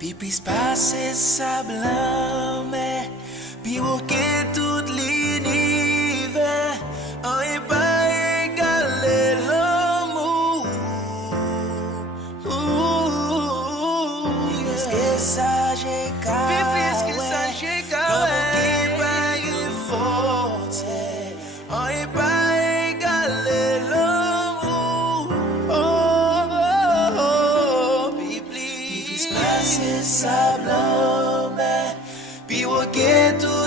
Pi plis pase sa blan men, pi woke tout l'univers, an e pa egale l'amou. Pi plis ke saje ka l'amou ki pa gen fonte, an e pa egale l'amou. Pi plis pase sa blan men, pi woke tout